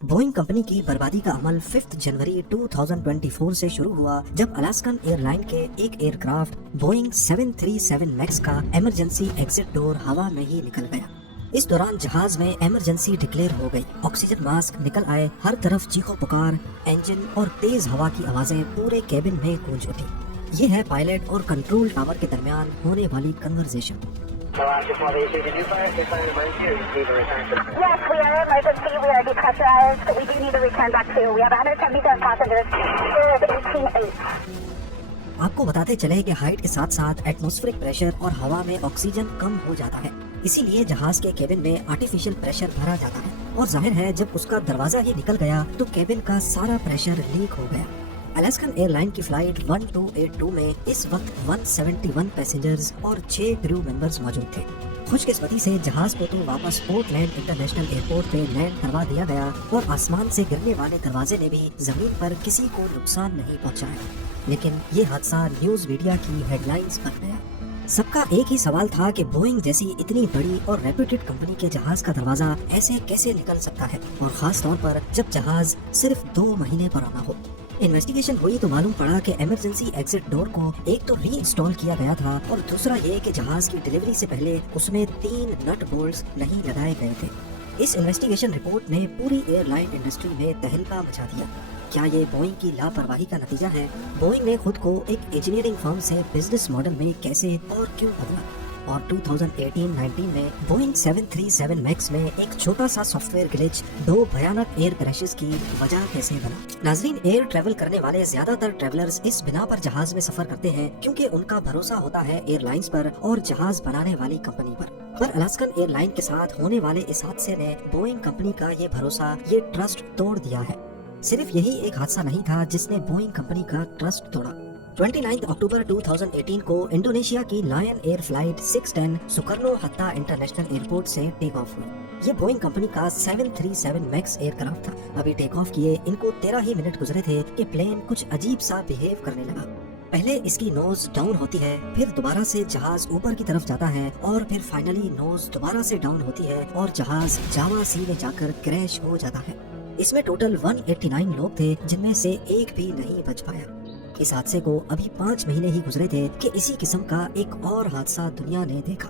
Boeing company की बर्बादी का अमल 5 जनवरी 2024 से शुरू हुआ जब अलास्कन एयरलाइन के एक एयरक्राफ्ट बोइंग 737 मैक्स का इमरजेंसी एग्जिट डोर हवा में ही निकल गया। इस दौरान जहाज में इमरजेंसी डिक्लेयर हो गई। ऑक्सीजन मास्क निकल आए, हर तरफ चीखो पुकार, इंजन और तेज हवा की आवाजें पूरे केबिन में गूंज उठी। ये है पायलट और कंट्रोल टावर के दरमियान होने वाली conversation. Yes, we are emergency. We are depressurized. We do need to return back to. We have 177 passengers. There is 18-8. आपको बताते चले कि हाइट के साथ साथ एटमॉस्फेरिक प्रेशर और हवा में ऑक्सीजन कम हो जाता है, इसीलिए जहाज के केबिन में आर्टिफिशियल प्रेशर भरा जाता है। और जाहिर है जब उसका दरवाजा ही निकल गया तो केबिन का सारा प्रेशर लीक हो गया। अलास्कन एयरलाइन की फ्लाइट 1282 में इस वक्त 171 पैसेंजर्स और 6 क्रू मेंबर्स मौजूद थे। खुशकिस्मती से जहाज को तो वापस पोर्टलैंड इंटरनेशनल एयरपोर्ट पे लैंड करवा दिया गया और आसमान से गिरने वाले दरवाजे ने भी जमीन पर किसी को नुकसान नहीं पहुंचाया। लेकिन ये हादसा न्यूज मीडिया की हेडलाइंस बन गया। सबका एक ही सवाल था कि बोइंग जैसी इतनी बड़ी और रेप्यूटेड कंपनी के जहाज का दरवाजा ऐसे कैसे निकल सकता है, और खास तौर पर जब जहाज सिर्फ 2 महीने पुराना हो। इन्वेस्टिगेशन हुई तो मालूम पड़ा कि इमरजेंसी एग्जिट डोर को एक तो री इंस्टॉल किया गया था और दूसरा ये कि जहाज की डिलीवरी से पहले उसमें 3 नट बोल्ट्स नहीं लगाए गए थे। इस इन्वेस्टिगेशन रिपोर्ट ने पूरी एयरलाइन इंडस्ट्री में तहलका मचा दिया। क्या ये बोइंग की लापरवाही का नतीजा है? बोइंग ने खुद को एक इंजीनियरिंग फर्म से बिजनेस मॉडल में कैसे और क्यों बदला? और 2018-19 में बोइंग 737 मैक्स में एक छोटा सा सॉफ्टवेयर ग्लिच 2 भयानक एयर क्रैशेस की वजह कैसे बना? नाजरीन, एयर ट्रैवल करने वाले ज्यादातर ट्रैवलर्स इस बिना पर जहाज में सफर करते हैं क्योंकि उनका भरोसा होता है एयरलाइंस पर और जहाज बनाने वाली कंपनी पर अलास्कन एयरलाइन के साथ होने वाले इस हादसे ने बोइंग कंपनी का ये भरोसा, ये ट्रस्ट तोड़ दिया है। सिर्फ यही एक हादसा नहीं था जिसने बोइंग कंपनी का ट्रस्ट तोड़ा। 29 अक्टूबर 2018 को इंडोनेशिया की लायन एयर फ्लाइट 610 सुकर्नो हत्ता इंटरनेशनल एयरपोर्ट से टेक ऑफ हुई। ये बोइंग कंपनी का 737 मैक्स एयरक्राफ्ट था। अभी टेक ऑफ किए इनको 13 ही मिनट गुजरे थे कि प्लेन कुछ अजीब सा बिहेव करने लगा। पहले इसकी नोज डाउन होती है, फिर दोबारा से जहाज ऊपर की तरफ जाता है और फिर फाइनली नोज दोबारा से डाउन होती है और जहाज जावा सी में जाकर क्रैश हो जाता है। इसमें टोटल 189 लोग थे जिनमें से एक भी नहीं बच पाया। इस हादसे को अभी 5 महीने ही गुजरे थे कि इसी किस्म का एक और हादसा दुनिया ने देखा।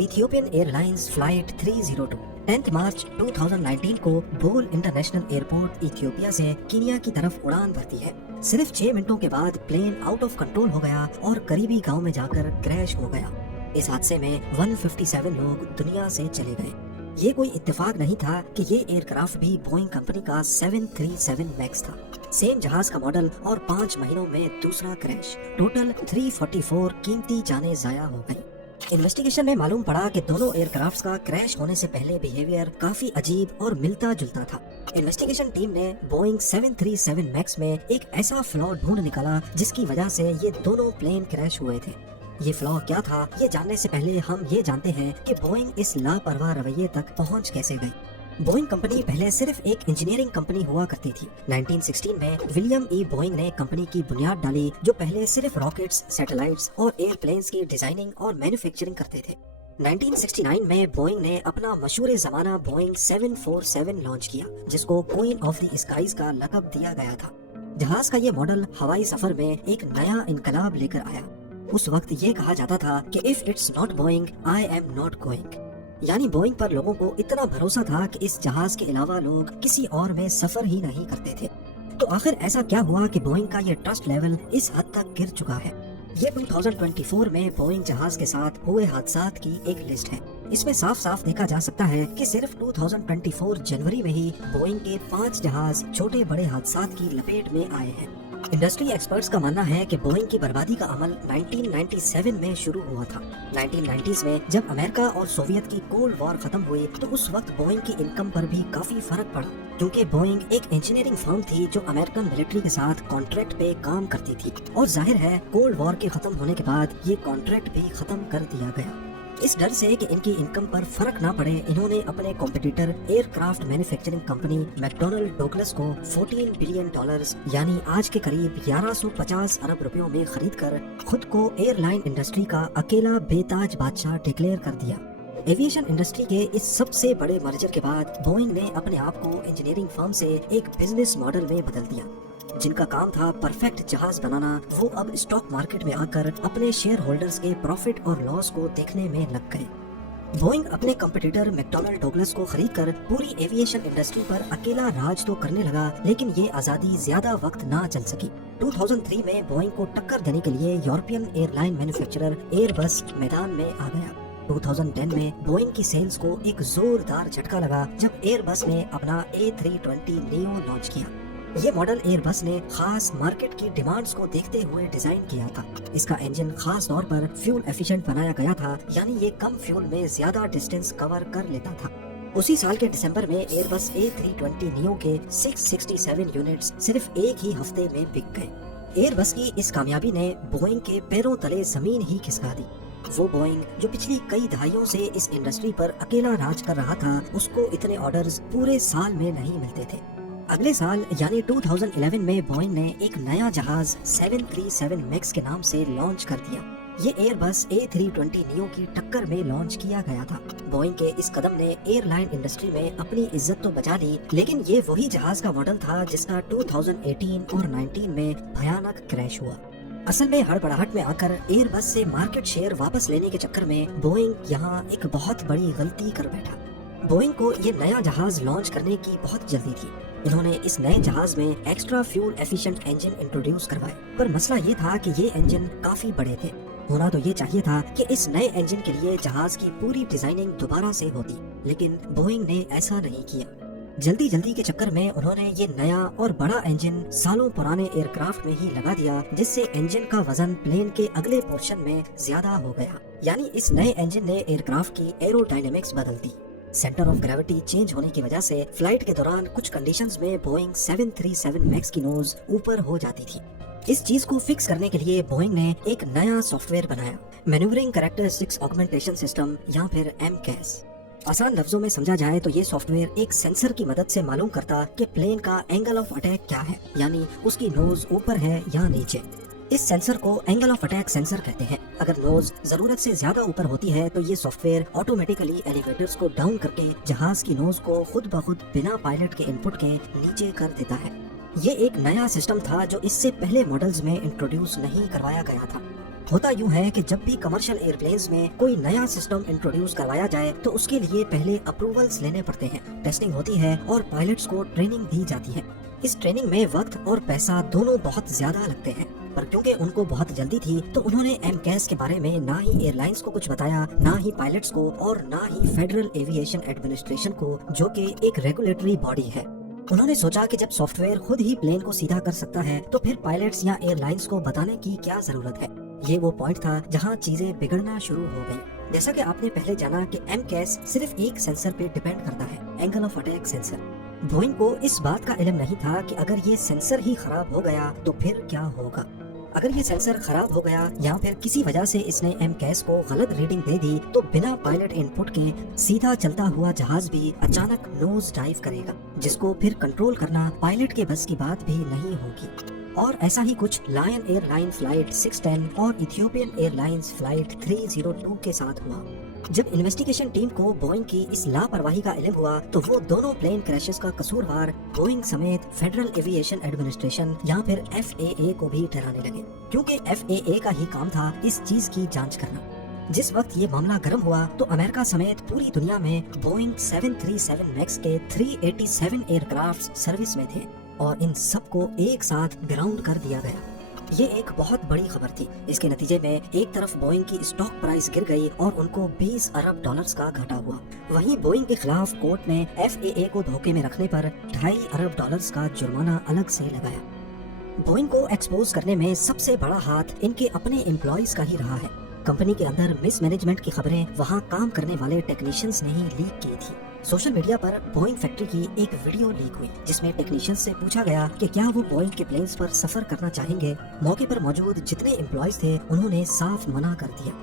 इथियोपियन एयरलाइंस फ्लाइट 302 10 मार्च 2019 को बोल इंटरनेशनल एयरपोर्ट इथियोपिया से कीनिया की तरफ उड़ान भरती है। सिर्फ 6 मिनटों के बाद प्लेन आउट ऑफ कंट्रोल हो गया और करीबी गांव में जाकर क्रैश हो गया। इस हादसे में 157 लोग दुनिया से चले गए। ये कोई इत्तेफाक नहीं था कि ये एयरक्राफ्ट भी बोइंग कंपनी का 737 मैक्स था। सेम जहाज का मॉडल और 5 महीनों में दूसरा क्रैश। टोटल 344 कीमती जानें जाया हो गई। इन्वेस्टिगेशन में मालूम पड़ा कि दोनों एयरक्राफ्ट्स का क्रैश होने से पहले बिहेवियर काफी अजीब और मिलता जुलता था। इन्वेस्टिगेशन टीम ने बोइंग 737 मैक्स में एक ऐसा फ्लॉ ढूंढ निकाला जिसकी वजह से ये दोनों प्लेन क्रैश हुए थे। ये फ्लॉ क्या था, ये जानने से पहले हम ये जानते हैं कि बोइंग इस लापरवाह रवैये तक पहुंच कैसे गई। बोइंग कंपनी पहले सिर्फ एक इंजीनियरिंग कंपनी हुआ करती थी। 1916 में विलियम ई बोइंग ने कंपनी की बुनियाद डाली, जो पहले सिर्फ रॉकेट्स, सैटेलाइट्स और एयरप्लेन्स की डिजाइनिंग और मैन्युफैक्चरिंग करते थे। 1969 में बोइंग ने अपना मशहूर जमाना बोइंग 747 लॉन्च किया, जिसको क्वीन ऑफ द स्काईज का लक़ब दिया गया था। जहाज का ये मॉडल हवाई सफर में एक नया इनकलाब लेकर आया। उस वक्त ये कहा जाता था कि if it's not Boeing I am not going, यानी बोइंग पर लोगों को इतना भरोसा था कि इस जहाज के अलावा लोग किसी और में सफर ही नहीं करते थे। तो आखिर ऐसा क्या हुआ कि बोइंग का ये ट्रस्ट लेवल इस हद तक गिर चुका है? ये 2024 में बोइंग जहाज के साथ हुए हादसात की एक लिस्ट है। इसमें साफ साफ देखा जा सकता है कि सिर्फ 2024 जनवरी में ही बोइंग के 5 जहाज छोटे बड़े हादसात की लपेट में आए हैं। इंडस्ट्री एक्सपर्ट्स का मानना है कि बोइंग की बर्बादी का अमल 1997 में शुरू हुआ था। 1990s में जब अमेरिका और सोवियत की कोल्ड वॉर खत्म हुई तो उस वक्त बोइंग की इनकम पर भी काफी फर्क पड़ा, क्योंकि बोइंग एक इंजीनियरिंग फर्म थी जो अमेरिकन मिलिट्री के साथ कॉन्ट्रैक्ट पे काम करती थी, और जाहिर है कोल्ड वॉर के खत्म होने के बाद ये कॉन्ट्रैक्ट भी खत्म कर दिया गया। इस डर से कि इनकी इनकम पर फर्क ना पड़े, इन्होंने अपने competitor aircraft manufacturing company McDonald Douglas को $14 बिलियन यानी आज के करीब 1150 अरब रुपयों में खरीद कर खुद को एयरलाइन इंडस्ट्री का अकेला बेताज बादशाह डिक्लेयर कर दिया। एविएशन इंडस्ट्री के इस सबसे बड़े मर्जर के बाद बोइंग ने अपने आप को इंजीनियरिंग फर्म से एक बिजनेस मॉडल में बदल दिया। जिनका काम था परफेक्ट जहाज बनाना, वो अब स्टॉक मार्केट में आकर अपने शेयर होल्डर्स के प्रॉफिट और लॉस को देखने में लग गए। बोइंग अपने कंपटीटर मैकडॉनल्ड डगलस को खरीदकर पूरी एविएशन इंडस्ट्री पर अकेला राज तो करने लगा, लेकिन ये आजादी ज्यादा वक्त ना चल सकी। 2003 में बोइंग को टक्कर देने के लिए यूरोपियन एयरलाइन मैन्युफैक्चरर एयरबस मैदान में आ गया। 2010 में बोइंग की सेल्स को एक जोरदार झटका लगा जब एयरबस ने अपना A320 नियो लॉन्च किया। ये मॉडल एयरबस ने खास मार्केट की डिमांड्स को देखते हुए डिजाइन किया था। इसका इंजन खास तौर पर फ्यूल एफिशिएंट बनाया गया था, यानी ये कम फ्यूल में ज्यादा डिस्टेंस कवर कर लेता था। उसी साल के दिसंबर में एयरबस A320 नियो के 667 यूनिट्स सिर्फ एक ही हफ्ते में बिक गए। एयरबस की इस कामयाबी ने बोइंग के पैरों तले जमीन ही खिसका दी। वो बोइंग जो पिछली कई दहाइयों से इस इंडस्ट्री पर अकेला राज कर रहा था, उसको इतने ऑर्डर्स पूरे साल में नहीं मिलते थे। अगले साल यानी 2011 में बोइंग ने एक नया जहाज 737 मैक्स के नाम से लॉन्च कर दिया। ये एयरबस A320 नियो की टक्कर में लॉन्च किया गया था। बोइंग के इस कदम ने एयरलाइन इंडस्ट्री में अपनी इज्जत तो बचा ली, लेकिन ये वही जहाज का मॉडल था जिसका 2018 और 19 में भयानक क्रैश हुआ। असल में हड़बड़ाहट में आकर एयरबस से मार्केट शेयर वापस लेने के चक्कर में बोइंग यहाँ एक बहुत बड़ी गलती कर बैठा। बोइंग को ये नया जहाज लॉन्च करने की बहुत जल्दी थी। इन्होंने इस नए जहाज में extra fuel efficient engine introduce करवाए, पर मसला ये था कि ये इंजन काफी बड़े थे। होना तो ये चाहिए था कि इस नए इंजन के लिए जहाज की पूरी डिजाइनिंग दोबारा से होती, लेकिन बोइंग ने ऐसा नहीं किया। जल्दी के चक्कर में उन्होंने ये नया और बड़ा इंजन सालों पुराने एयरक्राफ्ट में ही लगा दिया, जिससे इंजन का वजन प्लेन के अगले पोर्शन में ज्यादा हो गया। यानी इस नए इंजन ने एयरक्राफ्ट की एरोडायनेमिक्स बदल दी। सेंटर ऑफ ग्रेविटी चेंज होने की वजह से फ्लाइट के दौरान कुछ कंडीशंस में बोइंग 737 मैक्स की नोज ऊपर हो जाती थी। इस चीज को फिक्स करने के लिए बोइंग ने एक नया सॉफ्टवेयर बनाया, मैन्यूवरिंग कैरेक्टरिस्टिक्स ऑगमेंटेशन सिस्टम या फिर MCAS। आसान लफ्जों में समझा जाए तो ये सॉफ्टवेयर एक सेंसर की मदद से मालूम करता कि प्लेन का एंगल ऑफ अटैक क्या है, यानी उसकी नोज ऊपर है या नीचे। इस सेंसर को एंगल ऑफ अटैक सेंसर कहते हैं। अगर नोज जरूरत से ज्यादा ऊपर होती है तो ये सॉफ्टवेयर ऑटोमेटिकली एलिवेटर्स को डाउन करके जहाज की नोज को खुद ब खुद बिना पायलट के इनपुट के नीचे कर देता है। ये एक नया सिस्टम था जो इससे पहले मॉडल्स में इंट्रोड्यूस नहीं करवाया गया था। होता यूं है कि जब भी कमर्शियल एयरप्लेन्स में कोई नया सिस्टम इंट्रोड्यूस करवाया जाए तो उसके लिए पहले अप्रूवल्स लेने पड़ते हैं, टेस्टिंग होती है और पायलट्स को ट्रेनिंग दी जाती है। इस ट्रेनिंग में वक्त और पैसा दोनों बहुत ज्यादा लगते हैं, पर क्योंकि उनको बहुत जल्दी थी तो उन्होंने MCAS के बारे में ना ही एयरलाइंस को कुछ बताया, ना ही पायलट्स को और ना ही फेडरल एविएशन एडमिनिस्ट्रेशन को, जो कि एक रेगुलेटरी बॉडी है। उन्होंने सोचा कि जब सॉफ्टवेयर खुद ही प्लेन को सीधा कर सकता है तो फिर पायलट्स या एयरलाइंस को बताने की क्या जरूरत है। ये वो पॉइंट था जहाँ चीजें बिगड़ना शुरू हो गई। जैसा कि आपने पहले जाना कि MCAS सिर्फ एक सेंसर पे डिपेंड करता है, angle of attack sensor. Boeing को इस बात का इल्म नहीं था कि अगर ये सेंसर ही खराब हो गया तो फिर क्या होगा। अगर ये सेंसर खराब हो गया या फिर किसी वजह से इसने MCAS को गलत रीडिंग दे दी तो बिना पायलट इनपुट के सीधा चलता हुआ जहाज भी अचानक नोज डाइव करेगा, जिसको फिर कंट्रोल करना पायलट के बस की बात भी नहीं होगी। और ऐसा ही कुछ लायन एयरलाइन फ्लाइट 610 और इथियोपियन एयरलाइंस फ्लाइट 302 के साथ हुआ। जब इन्वेस्टिगेशन टीम को बोइंग की इस लापरवाही का इल्म हुआ तो वो दोनों प्लेन क्रैशेस का कसूरवार बोइंग समेत फेडरल एविएशन एडमिनिस्ट्रेशन या फिर FAA को भी ठहराने लगे, क्योंकि FAA का ही काम था इस चीज की जांच करना। जिस वक्त ये मामला गर्म हुआ तो अमेरिका समेत पूरी दुनिया में बोइंग 737 मैक्स के 387 एयरक्राफ्ट सर्विस में थे और इन सबको एक साथ ग्राउंड कर दिया गया। ये एक बहुत बड़ी खबर थी। इसके नतीजे में एक तरफ बोइंग की स्टॉक प्राइस गिर गई और उनको 20 अरब डॉलर्स का घाटा हुआ। वहीं बोइंग के खिलाफ कोर्ट ने FAA को धोखे में रखने पर 2.5 अरब डॉलर्स का जुर्माना अलग से लगाया। बोइंग को एक्सपोज करने में सबसे बड़ा हाथ इनके अपने एम्प्लॉइज का ही रहा है। कंपनी के अंदर मिसमैनेजमेंट की खबरें वहाँ काम करने वाले टेक्नीशियंस ने ही लीक की थी। सोशल मीडिया पर बोइंग फैक्ट्री की एक वीडियो लीक हुई जिसमें टेक्नीशियंस से पूछा गया कि क्या वो बोइंग के प्लेन्स पर सफर करना चाहेंगे। मौके पर मौजूद जितने एम्प्लॉइज थे उन्होंने साफ मना कर दिया।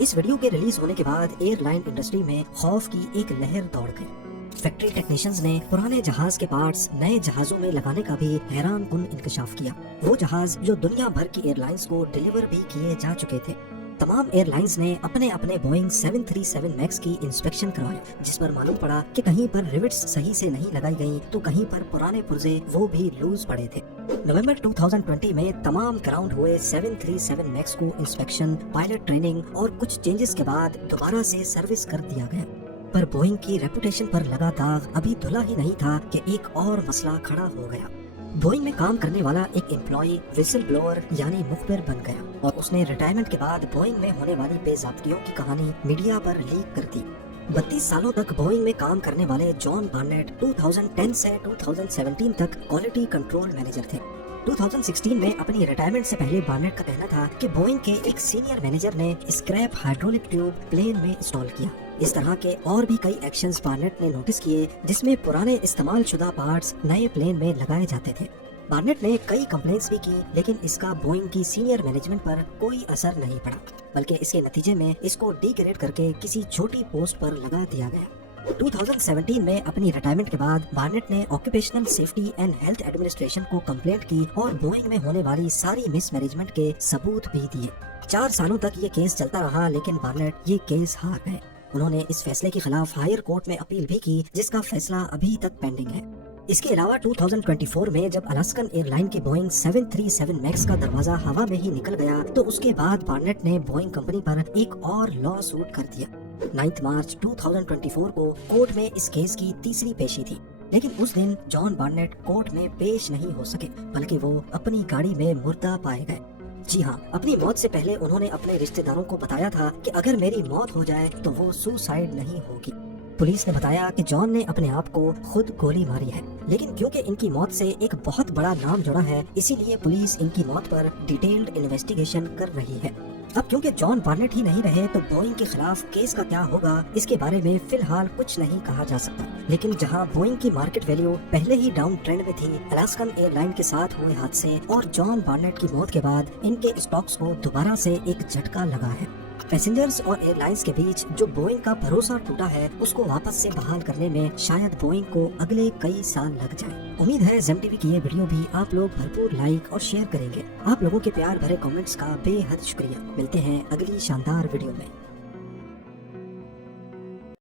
इस वीडियो के रिलीज होने के बाद एयरलाइन इंडस्ट्री में खौफ की एक लहर दौड़ गई। फैक्ट्री टेक्नीशियंस ने पुराने जहाज के पार्ट्स नए जहाजों में लगाने का भी हैरान कुन इंकशाफ किया। वो जहाज जो दुनिया भर की एयरलाइंस को डिलीवर भी किए जा चुके थे। तमाम एयरलाइंस ने अपने अपने बोइंग 737 मैक्स की इंस्पेक्शन करवाई, जिस पर मालूम पड़ा कि कहीं पर रिविट्स सही से नहीं लगाई गई तो कहीं पर पुराने पुर्जे वो भी लूज पड़े थे। नवंबर 2020 में तमाम ग्राउंड हुए 737 मैक्स को इंस्पेक्शन, पायलट ट्रेनिंग और कुछ चेंजेस के बाद दोबारा से सर्विस कर दिया गया। पर बोइंग की रेपुटेशन पर लगा दाग अभी धुला ही नहीं था कि एक और मसला खड़ा हो गया। बोइंग में काम करने वाला एक एम्प्लॉय विसल ब्लोअर यानी मुखबिर बन गया और उसने रिटायरमेंट के बाद बोइंग में होने वाली बेज़ाब्तियों की कहानी मीडिया पर लीक कर दी। 32 सालों तक बोइंग में काम करने वाले जॉन बार्नेट 2010 से 2017 तक क्वालिटी कंट्रोल मैनेजर थे। 2016 में अपनी रिटायरमेंट से पहले बार्नेट का कहना था कि बोइंग के एक सीनियर मैनेजर ने स्क्रैप हाइड्रोलिक ट्यूब प्लेन में इंस्टॉल किया। इस तरह के और भी कई एक्शंस बार्नेट ने नोटिस किए जिसमें पुराने इस्तेमाल शुदा पार्ट्स नए प्लेन में लगाए जाते थे। बार्नेट ने कई कंप्लेंट्स भी की, लेकिन इसका बोइंग की सीनियर मैनेजमेंट पर कोई असर नहीं पड़ा, बल्कि इसके नतीजे में इसको डीग्रेड करके किसी छोटी पोस्ट पर लगा दिया गया। 2017 में अपनी रिटायरमेंट के बाद बार्नेट ने occupational safety and health administration को कंप्लेंट की और बोइंग में होने वाली सारी मिसमैनेजमेंट के सबूत भी दिए। 4 सालों तक ये केस चलता रहा, लेकिन बार्नेट ये केस हार गए। उन्होंने इस फैसले के खिलाफ हायर कोर्ट में अपील भी की, जिसका फैसला अभी तक पेंडिंग है। इसके अलावा 2024 में जब अलास्कन एयरलाइन की बोइंग 737 मैक्स का दरवाजा हवा में ही निकल गया तो उसके बाद बार्नेट ने बोइंग कंपनी पर एक और लॉ सूट कर दिया। 9 मार्च 2024 को कोर्ट में इस केस की तीसरी पेशी थी, लेकिन उस दिन जॉन बार्नेट कोर्ट में पेश नहीं हो सके, बल्कि वो अपनी गाड़ी में मुर्दा पाए गए। जी हाँ, अपनी मौत से पहले उन्होंने अपने रिश्तेदारों को बताया था कि अगर मेरी मौत हो जाए तो वो सुसाइड नहीं होगी। पुलिस ने बताया कि जॉन ने अपने आप को खुद गोली मारी है, लेकिन क्योंकि इनकी मौत से एक बहुत बड़ा नाम जुड़ा है, इसीलिए पुलिस इनकी मौत पर डिटेल्ड इन्वेस्टिगेशन कर रही है। अब क्योंकि जॉन बार्नेट ही नहीं रहे तो बोइंग के खिलाफ केस का क्या होगा, इसके बारे में फिलहाल कुछ नहीं कहा जा सकता। लेकिन जहां बोइंग की मार्केट वैल्यू पहले ही डाउन ट्रेंड में थी, अलास्कन एयरलाइन के साथ हुए हादसे और जॉन बार्नेट की मौत के बाद इनके स्टॉक्स को दोबारा से एक झटका लगा है। पैसेंजर्स और एयरलाइंस के बीच जो बोइंग का भरोसा टूटा है, उसको वापस से बहाल करने में शायद बोइंग को अगले कई साल लग जाए। उम्मीद है ज़ेम टीवी की ये वीडियो भी आप लोग भरपूर लाइक और शेयर करेंगे। आप लोगों के प्यार भरे कमेंट्स का बेहद शुक्रिया। मिलते हैं अगली शानदार वीडियो में।